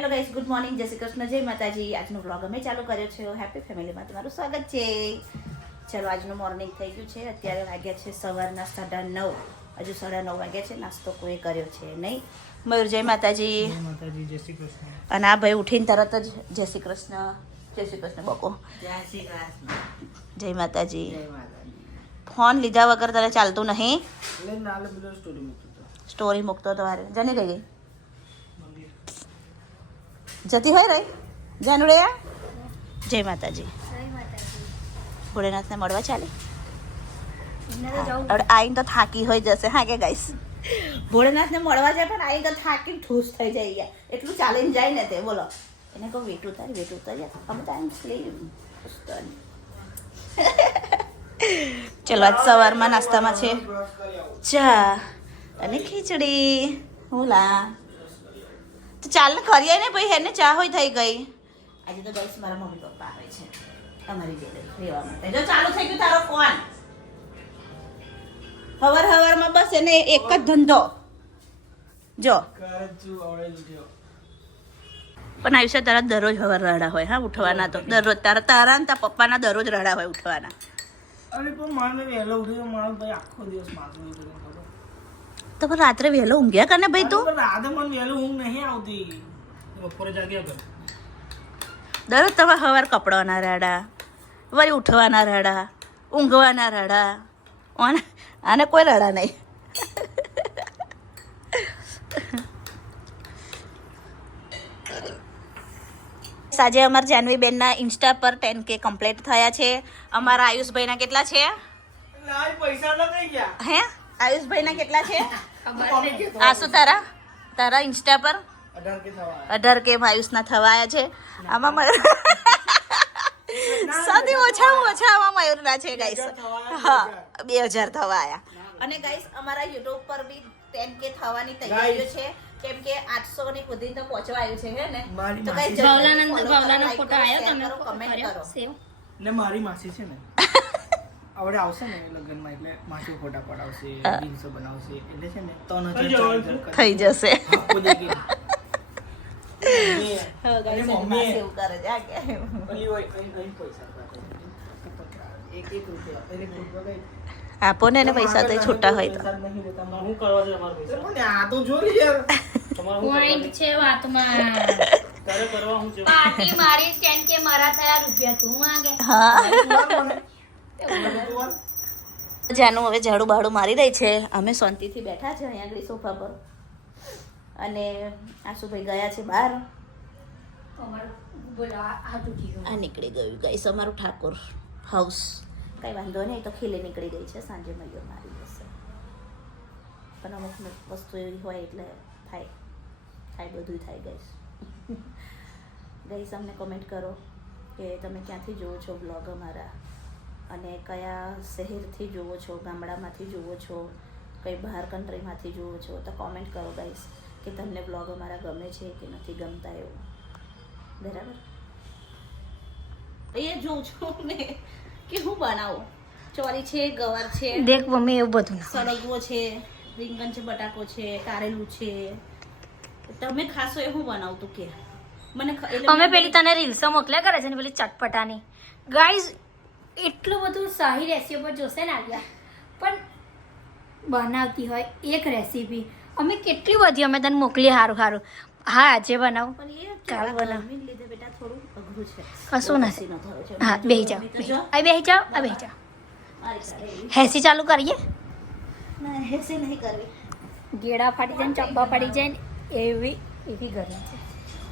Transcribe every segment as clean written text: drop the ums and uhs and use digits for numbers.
Hello guys, good morning, જય શ્રી કૃષ્ણ, જય માતાજી. આજનો વ્લોગ અમે ચાલુ કર્યો છે. હેપી ફેમિલીમાં તમારું સ્વાગત છે. ચલો, આજનું મોર્નિંગ થઈ ગયું છે. અત્યારે વાગ્યા છે સવારના 9:30. હજુ 9:30 વાગ્યા છે. નાસ્તો કોઈ કર્યો છે નહીં. મયુર, જય માતાજી. જય માતાજી, જય શ્રી કૃષ્ણ. અને આ ભાઈ ઉઠીને તરત જ જય શ્રી કૃષ્ણ, જય શ્રી કૃષ્ણ બકો. જય શ્રી કૃષ્ણ. જય માતાજી. જય માતાજી. ફોન લીધા વગર તને ચાલતું નહીં. એટલે નાલે બધો સ્ટોરી મૂકતો હતો. સ્ટોરી મૂકતો તો વારે જાને કઈ ગઈ મંદિર. જતી હોય રહી જાનુડે. જય માતાજી. ભોળેનાથને મળવા ચાલે. આઈને તો થાકી હોય જશે. હા કે ગાઈસ, ભોળેનાથને મળવા જાય પણ આઈને તો થાકી ઠૂસ થઈ જાય યાર. એટલું ચાલીને જાય ને તે બોલો. એને કહું વેટ ઉતારી અમે ટાઈમ લઈ ચલો, આજ સવારમાં નાસ્તામાં છે ચા અને ખીચડી. હુલા તો ચાલ ને કરીએ ને ભાઈ. હેને ચા હોય થઈ ગઈ. આજે તો ગાઈસ મારા મમ્મી પપ્પા આવે છે અમારી જોડે રહેવા માટે. જો ચાલુ થઈ ગયું તારો ફોન. હવારમાં બસ એને એક જ ધંધો જો. પણ આયુષ્ય તારા દરરોજ હવાર રાડા હોય. હા, ઉઠવાના તો દરરોજ તારા ને તારા પપ્પાના દરરોજ રાડા હોય ઉઠવાના. અરે પણ મારે વહેલો ઉઠ્યો મારો ભાઈ આખો દિવસ માથું દુખે ખબર. તો પણ રાત્રે વહેલો ઊંઘ્યા કર ને ભાઈ તું. પણ રાતે મને વહેલું ઊંઘ નહીં આવતી. બપોરે જાગ્યા કર. દરરોજ તમે હવાર કપડાના રાડા, વળી ઉઠવાના રાડા, ઊંઘવાના રાડા. આને કોઈ રાડા નહીં. આજે અમારા જાનવીબેનના ઇન્સ્ટા પર 10K કમ્પ્લીટ થયા છે. અમારા આયુષભાઈના કેટલા છે? લાય પૈસા ન કઈ ગયા. હે, આયુષભાઈના કેટલા છે? આસુ તારા ઇન્સ્ટા પર 18K આયુષના થવાયા છે. આમાં સૌથી ઓછામાં ઓછા આમાં મયુરના છે ગાઈસ. હા, 2000 થવાયા. અને ગાઈસ અમારા યુટ્યુબ પર બી 10K થવાની તૈયારીઓ છે. કેમ કે 800 ની સુધી તો પહોંચવા આવ્યું છે. હે ને, તો ગાઈસ ભાવલાનો ફોટો આવ્યો, તમે કમેન્ટ કરો. ને મારી માસી છે ને આવડે આવશે ને લગ્નમાં, એટલે માસી ફોટા પડાવશે, રીલ્સ બનાવશે, એટલે છે ને 3000 થઈ જશે. આપો દેખી. હા ગાઈસ, મમ્મી એવું કરે છે. આ કે ઓલી હોય અહીં પૈસા એક રૂપિયા ગઈ. આપો ને એને પૈસા તો છૂટા હોય તો. હું કરવા છે અમાર પૈસા? પણ આ તો જો યાર તમારું પોઈન્ટ છે વાતમાં. તારે કરવા હું છે? પાર્ટી મારી સ્ટેન્ડ કે મારા થયા રૂપિયા તું માંગે. હા, જાનું હવે ઝાડુ બાડુ મારી રહી છે. અમે શાંતિથી બેઠા છે અહીંયા આગળ સોફા પર. અને આશુભાઈ ગયા છે બહાર. આ નીકળી ગયું ગાઈસ અમારું ઠાકોર હાઉસ. કઈ વાંધો નહીં, તો ખીલે નીકળી ગઈ છે. સાંજે મૈયો મારી જશે. પણ અમુક વસ્તુ એવી હોય એટલે થાય બધું થાય ગાઈસ. ગાઈસ, અમને કોમેન્ટ કરો કે તમે ક્યાંથી જુઓ છો બ્લોગ અમારા, અને કયા શહેરથી જુઓ છો, ગામડામાંથી જુઓ છો, કઈ બહાર કન્ટ્રીમાંથી જુઓ છો. તો કોમેન્ટ કરો ગાઈસ કે તમને બ્લોગ અમારા ગમે છે કે નથી ગમતા એવું. બરાબર, એ જોઉં છું ને કે હું બનાવું. ચોરી છે, ગવાર છે, દેખ મમ્મી એવું બધું સરગવો છે, રીંગણ છે, બટાકો છે, કારેલું છે. તમે ખાશો એ હું બનાવું તું કે મને અમે પેલી તને રીલ્સો મોકલ્યા કરે છે ને પેલી ચટપટાની. ગાઈઝ, એટલું બધું સારી રેસીપી પર જોશે ને આવ્યા, પણ બનાવતી હોય એક રેસીપી અમે કેટલી બધી અમે તને મોકલી. સારું હા, આજે બનાવું, કાલ બનાવ. લીધે બેટા થોડું અઘરું છે. કશું નથી. હા, બેસી જાઓ. હેસી ચાલુ કરીએ. ના, હેસે નહીં કરવી. ગેડા ફાટી જાય ને ચપ્પા ફાટી જાય ને એવી ગરમી છે.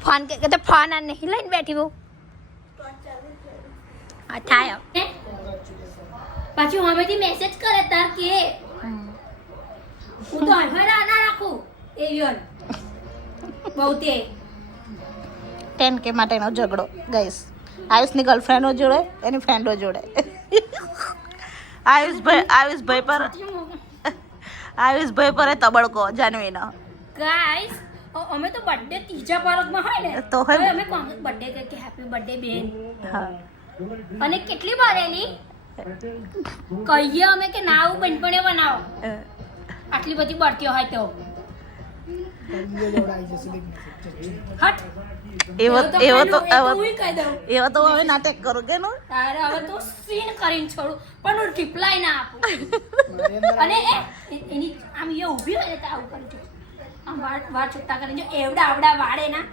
ફોન કે તો ફોન આ નહીં લઈને બેઠી બહુ. આ થાય પાછું હવેથી મેસેજ કરે તાર કે હું તો હરહરા ના રાખું એવી બહુ તે 10K માટેનો ઝઘડો ગાઈસ. આયુષની ગર્લફ્રેન્ડો જોડે, એની ફ્રેન્ડો જોડે. આયુષભાઈ પર તબડકો જાનવીનો. ગાઈસ, અમે તો બર્થડે ત્રીજા પારકમાં હોય ને તો હોય. અમે બર્થડે કે હેપી બર્થડે બેન. હા, અને કેટલી વાર એની કહીએ અમે કે ના આવું બનપણે બનાવો. આટલી બધી બળતીઓ હોય તો હટ એવો તો એવો તો પેલું એ તો હુંય કહી દઉં. એવો તો હવે નાટક કરો કે નો તારે હવે તો સીન કરીને છોડું પણ હું રિપ્લાય ના આપું મારી અંદર અને એની આમ એ ઊભી હોય ને તો આવું કરજો આમ વાળ છૂટા કરીને જો એવડા આવડા વાળે ના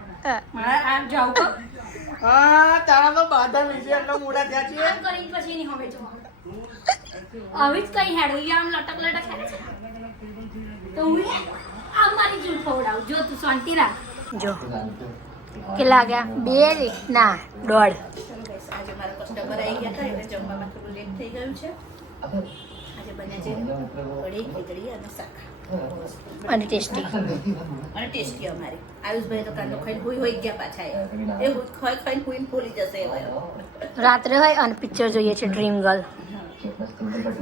મારા આમ જાવ તો હા તારા તો બાધા નીચે એટલા મોડા થયા છે આમ કરીને પછી એની હવે જો આવી જ કઈ હેડું ઈ આમ લટક લટક હેડે છે તો હું આમ મારી જૂન ખવડાવું જો તું શાંતિ રાખ જો કેટલા ગયા 2 ના 1.5 આજે મારા કસ્ટમર આવી ગયા હતા એટલે જમવામાં થોડું લેટ થઈ ગયું છે આજે બને છે કઢી ખીચડી અને શાક અને ટેસ્ટી અને ટેસ્ટી અમારે આયુષભાઈ તો કાંદો ખાઈને હોઈ ગયા પાછા એ ખાઈને હોઈને ભૂલી જશે હવે રાત્રે હોય અને પિક્ચર જોઈએ છે ડ્રીમ ગર્લ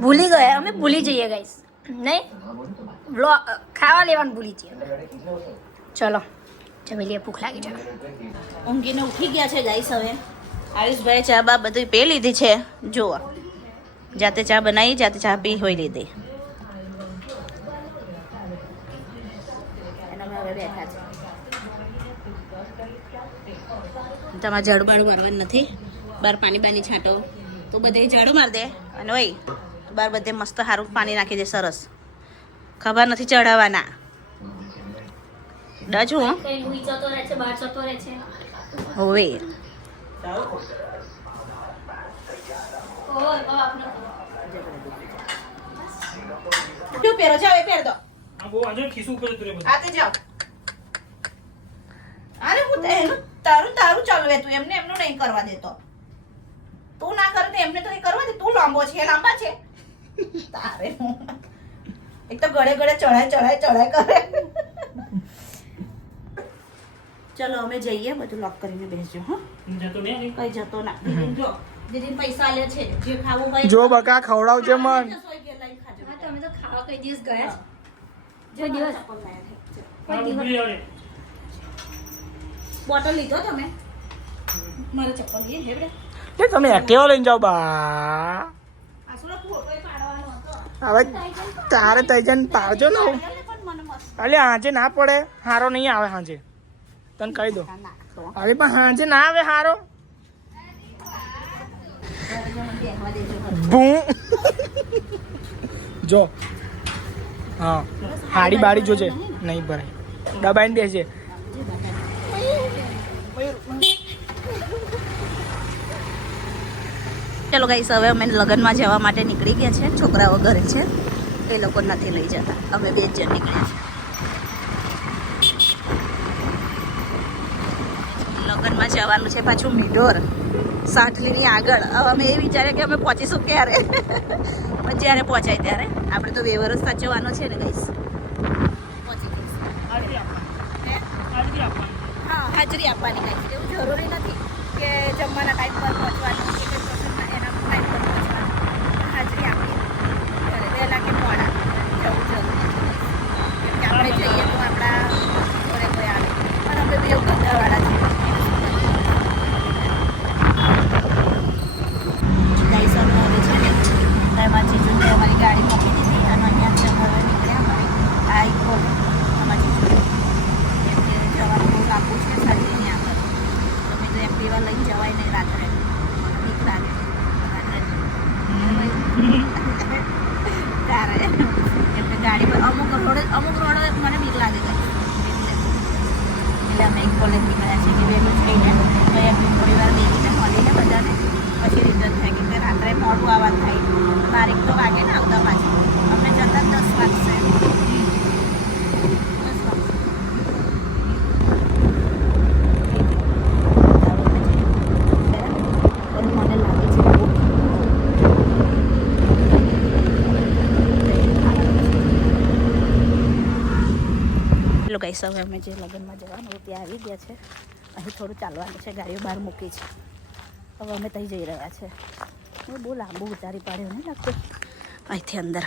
ભૂલી ગયા અમે ભૂલી જઈએ ગાઈસ નહીં ખાવા લેવાનું ભૂલી જઈએ ચલો જમી લઈએ ભૂખ લાગી છે ઊંઘીને ઉઠી ગયા છે ગાઈસ હવે આયુષભાઈ ચા બા બધું પી લીધી છે જુઓ જાતે ચા બનાવી જાતે ચા પી હોઈ લીધી એના હવે બેઠા છે તમારે ઝાડુ બાડુ મારવાનું નથી બહાર પાણી બાની છાંટો તો બધે ઝાડુ માર દે અને હોય બહાર બધે મસ્ત સારું પાણી નાખી દે સરસ ખબર નથી ચડાવવાના ડજ હું કઈ હુઈ જતો રહે છે બહાર જતો રહે છે હવે ઓય બાપનો શું પહેરો જાવ એ પહેર દો આ બહુ આજે ખીસું કરે તું રે બધું આતે જાઓ અરે હું એનું તારું ચાલવે તું એમને એમનું નહીં કરવા દેતો તું ના કરે તો એમને તો નહીં કરવા દે તું લાંબો છે એ લાંબા છે તારે હું એક તો ગળે ગળે ચડાય કરે ચલો અમે જઈએ બધું લોક કરીને બેસજો હા જતો નહીં કઈ જતો ના દીદી પૈસા આલ્યા છે જે ખાવું હોય જો બકા ખવડાવજે મન હા તો અમે તો ખાવા કઈ દિવસ ગયા છે જો દિવસ બોટલ લીધો તમે મારે ચપ્પલ લઈએ હેવડે તે તમે એક્ટિવા લઈને જાઓ બા આસુરા ફોટો પાડવાનો હતો હવે તારે તૈજન પાડજો ને પણ મને મસ્ત અલે હાંજે ના પડે હારો નહીં આવે હાંજે તને કહી દો નાખતો અરે પણ હાંજે ના આવે હારો બેહવા દેજો ભૂ જો હા હાડી બાડી જોજે નહીં ભરાય દબાઈને બેસજે ચલો ગાઈસ હવે અમે લગ્નમાં જવા માટે નીકળી ગયા છે છોકરાઓ ઘરે છે એ લોકો નથી લઈ જતા અમે 2 જણ નીકળ્યા છે લગ્નમાં જવાનું છે પાછું મીઢોર સાઠલીની આગળ હવે અમે એ વિચાર્યા કે અમે પહોંચીશું ક્યારે પણ જ્યારે પહોંચાય ત્યારે આપણે તો વ્યવહાર જ સાચવવાનો છે ને ગાઈસ પહોંચી જઈશું હા હાજરી આપવાની કાંઈ એવું જરૂરી નથી કે જમવાના ટાઈમ પર પહોંચવાનું કે કંઈ પ્રસંગના એના ટાઈમ પર પહોંચવાનું હાજરી આપીએ ઘરે વહેલા કે મોડા જવું જરૂરી છે કેમ કે આપણે જઈએ તો આપણા ઘરે કોઈ આવે પણ અમે બે ગંધાવાળા છીએ ગાઈસ અમે હવે છે ને તેમાં જીજુને અમારી ગાડી મૂકી દીધી અને અહીંયાથી અમે હવે નીકળ્યા અમારે આ ઇકો અમારી જીજુ કેમ કે જવાનું બહુ લાંબુ છે સાંજની આગળ તમે તો એક્ટિવા લઈને જવાય નહીં રાત્રે બીક લાગે રાત્રે તારે એટલે ગાડી પર અમુક રોડ મને બીક લાગે ગઈ એટલે અમે એક કોલેજ નીકળ્યા છીએ કે બેનું થઈને તો એમની થોડી વાર બેસીને મળીને બધાને પછી રિઝલ્ટ થાય કેમ કે રાત્રે મોડું આવવાનું થાય 12 તો વાગે ને આવતા પાછું અમને જતા 10 વાગશે 10 વાગશે મને લાગે છે લો ગાઈસ હવે અમે જે લગ્નમાં જવાનું હતું ત્યાં આવી ગયા છે અહીં થોડું ચાલવાનું છે ગાડીઓ બહાર મૂકી છે હવે અમે ત્યાં જઈ રહ્યા છે બહુ લાંબુ ઉતારી પાડ્યું નહીં લાગતું અહીંથી અંદર